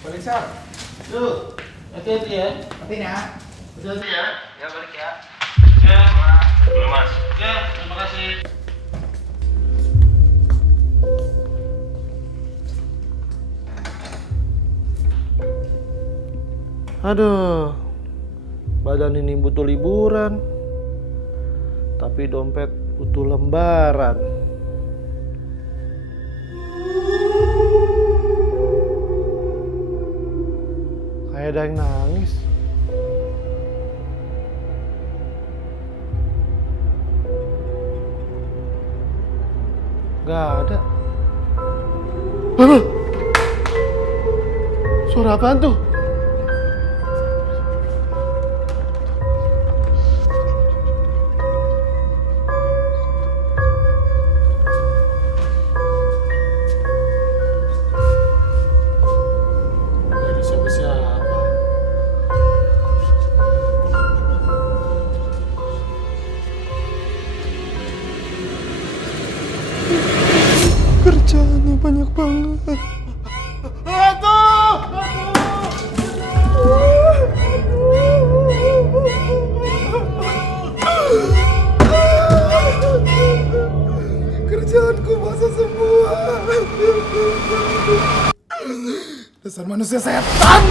Balik Sal. Tuh, hati-hati ya. Hati ya. Hati-hati ya. Ya balik ya. Ya. Dulu mas. Ya, terima kasih. Aduh, badan ini butuh liburan, tapi dompet butuh lembaran. Kayak ada yang nangis. Gak ada. Hah? Suara apaan tuh? Kerjaannya banyak banget. Kerjaanku basah semua. Dasar manusia setan.